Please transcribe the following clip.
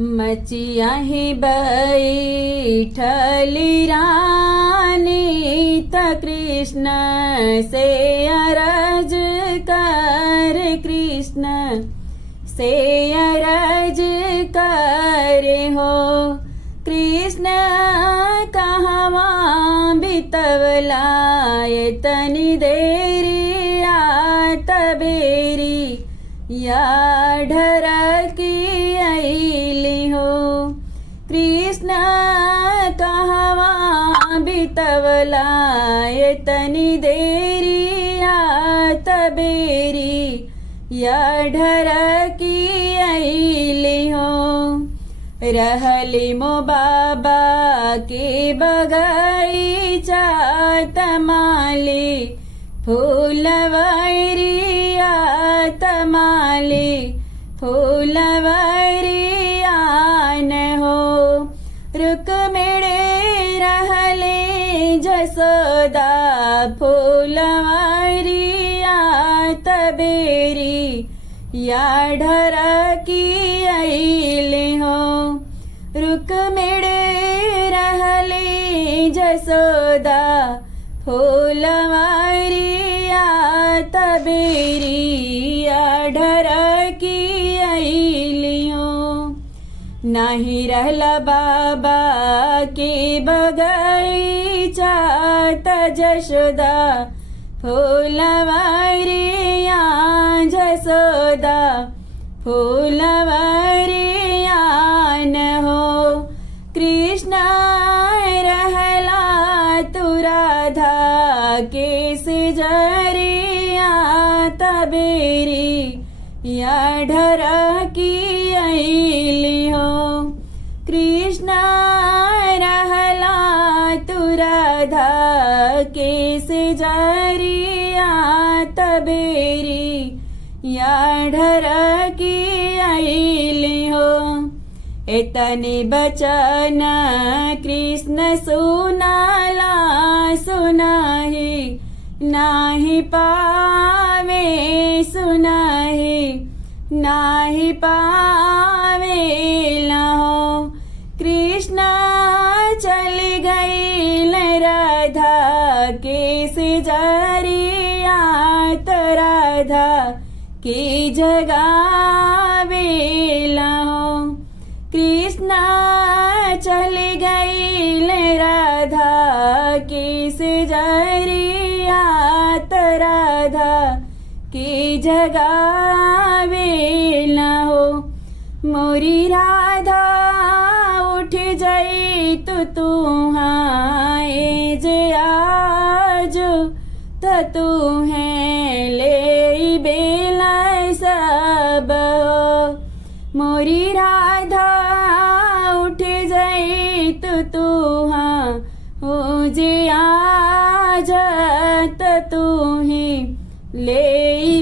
मचिया ही बैठली रानी त कृष्ण से अरज कर, कृष्ण से अरज कर हो। कृष्ण कहवा बितवला तनी देरी आत बेरी या ढरकी अइली हो। कृष्ण कहवा बितवला तनी देरी आत बेरी या ढरकी अइली हो। रहली मो बाबा के बगीचा तमाली फूलवरिया तमाली फूलवरिया न हो। रुक्मिणी रहले जसोदा फूलवरिया तबेरी या ढरकी अइली हो। रुक्मिणी रहले जसोदा फूलवरिया तबेरी या ढरकी अइली हो। नाही रहला बाबा के बगीचा त जशोदा फूलवरिया जसोदा फूलवरिया न हो। कृष्ण रहला तू राधा के सिजरिया तबेरी या ढरकी अइली हो। कृष्ण रहला तू राधा के सिजरिया तबेरी या ढरकी अइली हो। एतने बचन कृष्ण सुनाला सुनाही नाही पावे, सुनाही नाही पावे लहो। कृष्ण चली गई राधा के सिजरिया त राधा की जगावे लहो। कृष्ण चली गई राधा की सिजरिया त राधा की जगावे लहो। मोरी राधा उठ जाई तू हाय जे आज त तू है ले बेला सब हो। मोरी राधा उठ जाई तू हाँ हो जे आज त तू ही ले